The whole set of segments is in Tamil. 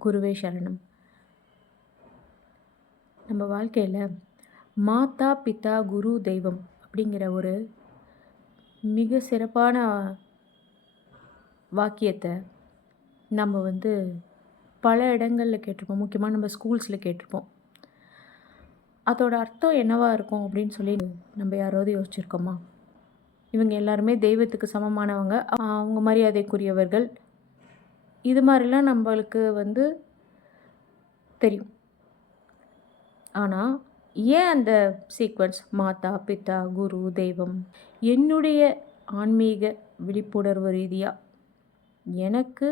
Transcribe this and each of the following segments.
குருவே சரணம். நம்ம வாழ்க்கையில் மாதா பிதா குரு தெய்வம் அப்படிங்கிற ஒரு மிக சிறப்பான வாக்கியத்தை நம்ம பல இடங்களில் கேட்டிருப்போம். முக்கியமாக நம்ம ஸ்கூல்ஸில் கேட்டிருப்போம். அதோட அர்த்தம் என்னவாக இருக்கும் அப்படின்னு சொல்லி நம்ம யாராவது யோசிச்சிருக்கோமா? இவங்க எல்லாருமே தெய்வத்துக்கு சமமானவங்க, அவங்க மரியாதைக்குரியவர்கள், இது மாதிரிலாம் நம்மளுக்கு தெரியும். ஆனால் ஏன் அந்த சீக்வன்ஸ் மாதா பிதா குரு தெய்வம்? என்னுடைய ஆன்மீக விழிப்புணர்வு ரீதியாக எனக்கு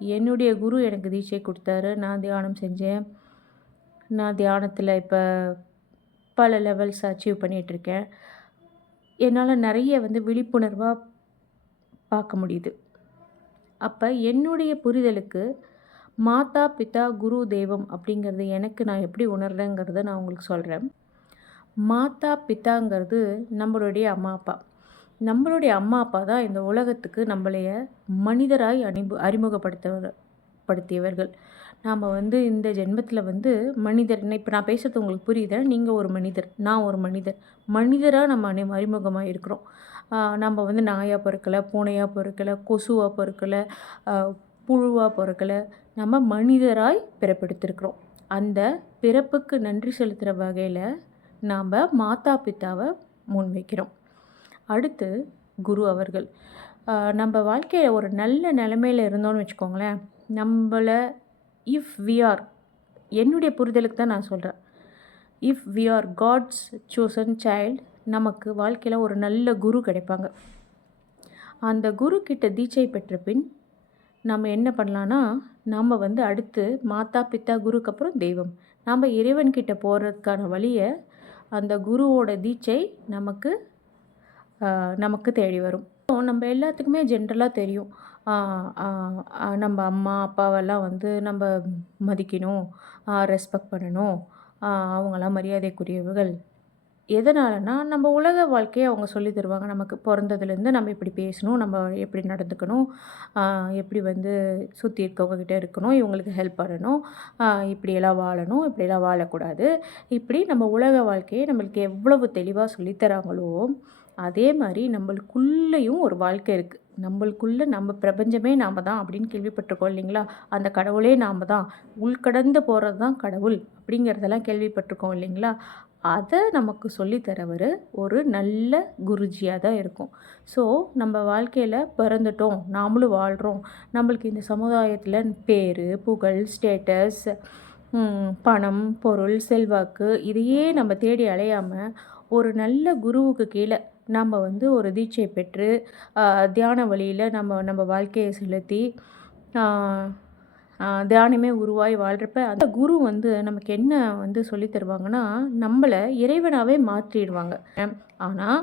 என்னுடைய குரு எனக்கு தீட்சை கொடுத்தாரு. நான் தியானம் செஞ்சேன். நான் தியானத்தில் இப்போ பல லெவல்ஸ் அச்சீவ் பண்ணிகிட்ருக்கேன். என்னால் நிறைய விழிப்புணர்வாக பார்க்க முடியுது. அப்போ என்னுடைய புரிதலுக்கு மாதா பிதா குரு தெய்வம் அப்படிங்கிறது எனக்கு நான் எப்படி உணர்றேங்கிறத நான் உங்களுக்கு சொல்கிறேன். மாதா பிதாங்கிறது நம்மளுடைய அம்மா அப்பா. நம்மளுடைய அம்மா அப்பா தான் இந்த உலகத்துக்கு நம்மளைய மனிதராய் அறிமுகப்படுத்தியவர்கள். நாம் இந்த ஜென்மத்தில் மனிதர், இப்போ நான் பேசுகிறது உங்களுக்கு புரியுதா? நீங்கள் ஒரு மனிதர், நான் ஒரு மனிதர். மனிதராக நம்ம அறிமுகமாக இருக்கிறோம். நம்ம நாயாக பிறக்கலை, பூனையாக பிறக்கலை, கொசுவாக பிறக்கலை, புழுவாக பிறக்கலை. நம்ம மனிதராய் பிறப்பெடுத்திருக்கிறோம். அந்த பிறப்புக்கு நன்றி செலுத்துகிற வகையில் நாம் மாதா பிதாவை முன்வைக்கிறோம். அடுத்து குரு அவர்கள். நம்ம வாழ்க்கையில் ஒரு நல்ல நிலைமையில் இருந்தோன்னு வச்சுக்கோங்களேன், நம்மளை இஃப் வி ஆர், என்னுடைய புரிதலுக்கு தான் நான் சொல்கிறேன், if we are God's chosen child, நமக்கு வாழ்க்கையில் ஒரு நல்ல குரு கிடைப்பாங்க. அந்த குரு கிட்ட தீட்சை பெற்ற பின் நம்ம என்ன பண்ணலான்னா, நாம் அடுத்து மாதா பிதா குருக்கு அப்புறம் தெய்வம், நாம் இறைவன்கிட்ட போகிறதுக்கான வழியை அந்த குருவோட தீட்சை நமக்கு தேடி வரும். நம்ம எல்லாத்துக்குமே ஜென்ரலாக தெரியும், நம்ம அம்மா அப்பாவெல்லாம் நம்ம மதிக்கணும், ரெஸ்பெக்ட் பண்ணணும், அவங்களாம் மரியாதைக்குரியவர்கள். எதனாலனா நம்ம உலக வாழ்க்கையை அவங்க சொல்லி தருவாங்க. நமக்கு பிறந்ததுலேருந்து நம்ம இப்படி பேசணும், நம்ம எப்படி நடந்துக்கணும், எப்படி சுற்றி இருக்கவங்கக்கிட்ட இருக்கணும், இவங்களுக்கு ஹெல்ப் பண்ணணும், இப்படியெல்லாம் வாழணும், இப்படியெல்லாம் வாழக்கூடாது, இப்படி நம்ம உலக வாழ்க்கையை நம்மளுக்கு எவ்வளவு தெளிவாக சொல்லித்தராங்களோ அதே மாதிரி நம்மளுக்குள்ளேயும் ஒரு வாழ்க்கை இருக்குது. நம்மளுக்குள்ளே நம்ம பிரபஞ்சமே நாம் தான் அப்படின்னு கேள்விப்பட்டிருக்கோம் இல்லைங்களா? அந்த கடவுளே நாம் தான், உள்கடந்து போகிறது தான் கடவுள் அப்படிங்கிறதெல்லாம் கேள்விப்பட்டிருக்கோம் இல்லைங்களா? அதை நமக்கு சொல்லித்தரவர் ஒரு நல்ல குருஜியாக தான் இருக்கும். ஸோ நம்ம வாழ்க்கையில் பிறந்துட்டோம், நாமளும் வாழ்கிறோம், நம்மளுக்கு இந்த சமுதாயத்தில் பேர், புகழ், ஸ்டேட்டஸ், பணம், பொருள், செல்வாக்கு இதையே நம்ம தேடி அலையாமல் ஒரு நல்ல குருவுக்கு கீழே நம்ம ஒரு தீட்சை பெற்று தியான வழியில் நம்ம வாழ்க்கையை செலுத்தி தியானமே உருவாய் வாழ்கிறப்ப அந்த குரு நமக்கு என்ன சொல்லி தருவாங்கன்னா, நம்மளை இறைவனாகவே மாற்றிடுவாங்க. ஆனால்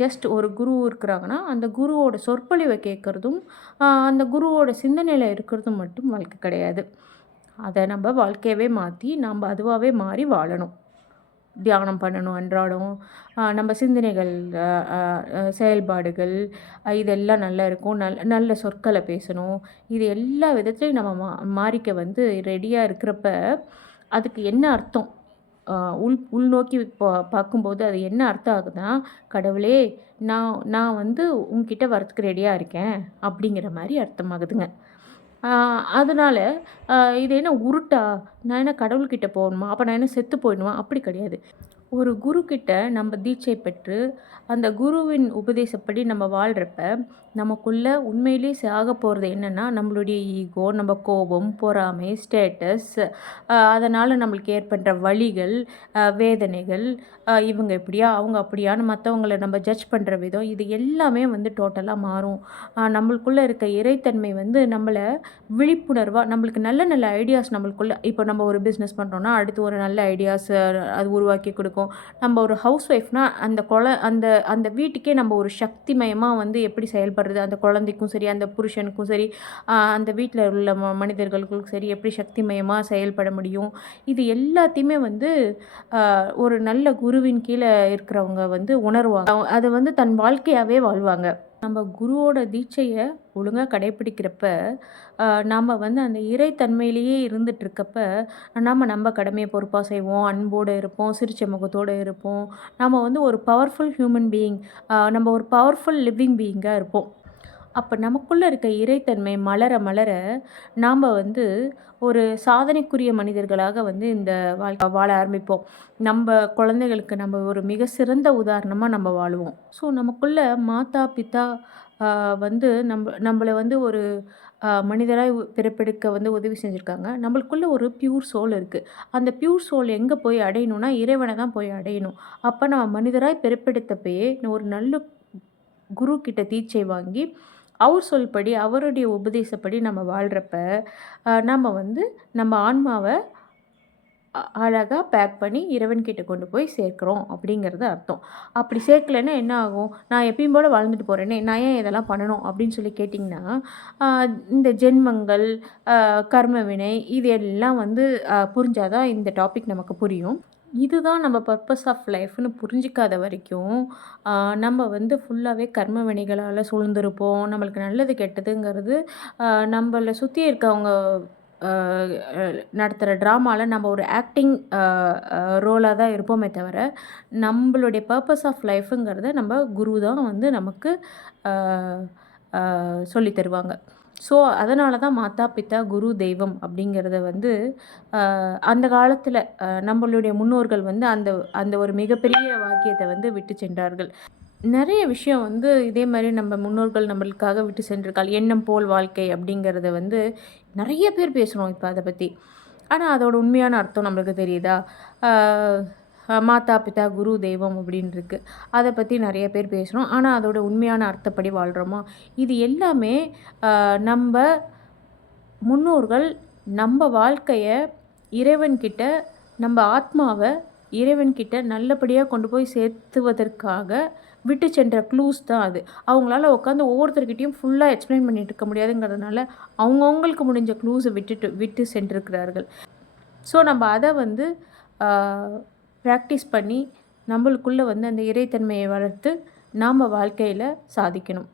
ஜஸ்ட் ஒரு குரு இருக்கிறாங்கன்னா அந்த குருவோட சொற்பொழிவை கேட்குறதும் அந்த குருவோட சிந்தனையில் இருக்கிறதும் மட்டும் வாழ்க்கை கிடையாது. அதை நம்ம வாழ்க்கையவே மாற்றி நம்ம அதுவாகவே மாறி வாழணும். தியானம் பண்ணணும் அன்றாடம். நம்ம சிந்தனைகள், செயல்பாடுகள் இதெல்லாம் நல்லா இருக்கும். நல்ல சொற்களை பேசணும். இது எல்லா விதத்துலையும் நம்ம மாறிக்க ரெடியாக இருக்கிறப்ப அதுக்கு என்ன அர்த்தம்? உள்நோக்கி பார்க்கும்போது அது என்ன அர்த்தம் ஆகுதுன்னா, கடவுளே நான் உங்ககிட்ட வரத்துக்கு ரெடியாக இருக்கேன் அப்படிங்கிற மாதிரி அர்த்தமாகுதுங்க. அதனால் இது என்ன உருட்டா? நான் என்ன கடவுள்கிட்ட போகணுமா? அப்போ நான் என்ன செத்து போயிடுமா? அப்படி கிடையாது. ஒரு குருக்கிட்ட நம்ம தீட்சை பெற்று அந்த குருவின் உபதேசப்படி நம்ம வாழ்கிறப்ப நமக்குள்ளே உண்மையிலே ஆக போகிறது என்னென்னா, நம்மளுடைய ஈகோ, நம்ம கோபம், பொறாமை, ஸ்டேட்டஸ், அதனால் நம்மளுக்கு ஏற்படுற வலிகள், வேதனைகள், இவங்க இப்படியா அவங்க அப்படியான்னு மற்றவங்களை நம்ம ஜட்ஜ் பண்ணுற விதம், இது எல்லாமே டோட்டலாக மாறும். நம்மளுக்குள்ளே இருக்க இறைத்தன்மை நம்மளை விழிப்புணர்வாக நம்மளுக்கு நல்ல நல்ல ஐடியாஸ் நம்மளுக்குள்ளே, இப்போ நம்ம ஒரு பிஸ்னஸ் பண்ணுறோன்னா அடுத்து ஒரு நல்ல ஐடியாஸ் அது உருவாக்கி கொடுக்கும். நம்ம ஒரு ஹவுஸ் ஒய்ஃப்னால் அந்த வீட்டுக்கே நம்ம ஒரு சக்திமயமாக எப்படி செயல்படுறது, அந்த குழந்தைக்கும் சரி, அந்த புருஷனுக்கும் சரி, அந்த வீட்டில் உள்ள மனிதர்களுக்கும் சரி எப்படி சக்திமயமாக செயல்பட முடியும், இது எல்லாத்தையுமே ஒரு நல்ல குருவின் கீழே இருக்கிறவங்க உணர்வாங்க. அதை தன் வாழ்க்கையாகவே வாழ்வாங்க. நம்ம குருவோட தீட்சையை ஒழுங்காக கடைப்பிடிக்கிறப்ப நாம் வந்து அந்த இறைத்தன்மையிலேயே இருந்துகிட்ருக்கப்ப நம்ம கடமையை பொறுப்பாக செய்வோம், அன்போடு இருப்போம், சிரிச்ச முகத்தோடு இருப்போம். நம்ம வந்து ஒரு பவர்ஃபுல் ஹியூமன் பீயிங், நம்ம ஒரு பவர்ஃபுல் லிவிங் பீயிங்காக இருப்போம். அப்போ நமக்குள்ளே இருக்க இறைத்தன்மை மலர மலர நாம் வந்து ஒரு சாதனைக்குரிய மனிதர்களாக வந்து இந்த வாழ்க்கை வாழ ஆரம்பிப்போம். நம்ம குழந்தைகளுக்கு நம்ம ஒரு மிக சிறந்த உதாரணமாக நம்ம வாழுவோம். ஸோ நமக்குள்ள மாதா பிதா வந்து நம்மளை வந்து ஒரு மனிதராய் பிறப்பெடுக்க வந்து உதவி செஞ்சுருக்காங்க. நம்மளுக்குள்ள ஒரு பியூர் சோல் இருக்குது. அந்த பியூர் சோல் எங்கே போய் அடையணும்னா இறைவனை தான் போய் அடையணும். அப்போ நம்ம மனிதராய் பிறப்பெடுத்தப்பயே ஒரு நல்ல குரு கிட்ட தீட்சை வாங்கி அவர் சொல்படி அவருடைய உபதேசப்படி நம்ம வாழ்கிறப்ப நம்ம வந்து நம்ம ஆன்மாவை அழகாக பேக் பண்ணி இறைவன்கிட்ட கொண்டு போய் சேர்க்குறோம் அப்படிங்கிறது அர்த்தம். அப்படி சேர்க்கலைன்னா என்ன ஆகும்? நான் எப்பயும் போல் வாழ்ந்துட்டு போகிறேனே, நான் ஏன் இதெல்லாம் பண்ணணும் அப்படின்னு சொல்லி கேட்டிங்கன்னா, இந்த ஜென்மங்கள், கர்ம வினை இது எல்லாம் வந்து புரிஞ்சாதான் இந்த டாபிக் நமக்கு புரியும். இதுதான் நம்ம பர்பஸ் ஆஃப் லைஃப்னு புரிஞ்சிக்காத வரைக்கும் நம்ம வந்து ஃபுல்லாகவே கர்ம வினைகளால் சூழ்ந்திருப்போம். நம்மளுக்கு நல்லது கெட்டதுங்கிறது நம்மளை சுற்றி இருக்கவங்க நடத்துகிற ட்ராமாவில் நம்ம ஒரு ஆக்டிங் ரோலாக தான் இருப்போமே தவிர நம்மளுடைய பர்பஸ் ஆஃப் லைஃபுங்கிறத நம்ம குரு தான் வந்து நமக்கு சொல்லி தருவாங்க. ஸோ அதனால தான் மாதா பிதா குரு தெய்வம் அப்படிங்கிறத வந்து அந்த காலத்தில் நம்மளுடைய முன்னோர்கள் வந்து அந்த அந்த ஒரு மிகப்பெரிய வாக்கியத்தை வந்து விட்டு சென்றார்கள். நிறைய விஷயம் வந்து இதே மாதிரி நம்ம முன்னோர்கள் நம்மளுக்காக விட்டு சென்றிருக்காள். எண்ணம் போல் வாழ்க்கை அப்படிங்கிறத வந்து நிறைய பேர் பேசுகிறோம் இப்போ அதை பற்றி. ஆனால் அதோட உண்மையான அர்த்தம் நம்மளுக்கு தெரியுதா? மாதா பிதா குரு தெய்வம் அப்படின்னு இருக்குது. அதை பற்றி நிறைய பேர் பேசுகிறோம். ஆனால் அதோட உண்மையான அர்த்தப்படி வாழ்கிறோமா? இது எல்லாமே நம்ம முன்னோர்கள் நம்ம வாழ்க்கையை இறைவன்கிட்ட, நம்ம ஆத்மாவை இறைவன்கிட்ட நல்லபடியாக கொண்டு போய் சேர்த்துவதற்காக விட்டு சென்ற க்ளூஸ் தான் அது. அவங்களால உட்காந்து ஒவ்வொருத்தர்கிட்டையும் ஃபுல்லாக எக்ஸ்பிளைன் பண்ணிட்டு இருக்க முடியாதுங்கிறதுனால அவங்கவுங்களுக்கு முடிஞ்ச க்ளூஸை விட்டு சென்றிருக்கிறார்கள். ஸோ நம்ம அதை வந்து ப்ராக்டிஸ் பண்ணி நம்மளுக்குள்ளே வந்து அந்த இறைத்தன்மையை வளர்த்து நாம் வாழ்க்கையில் சாதிக்கணும்.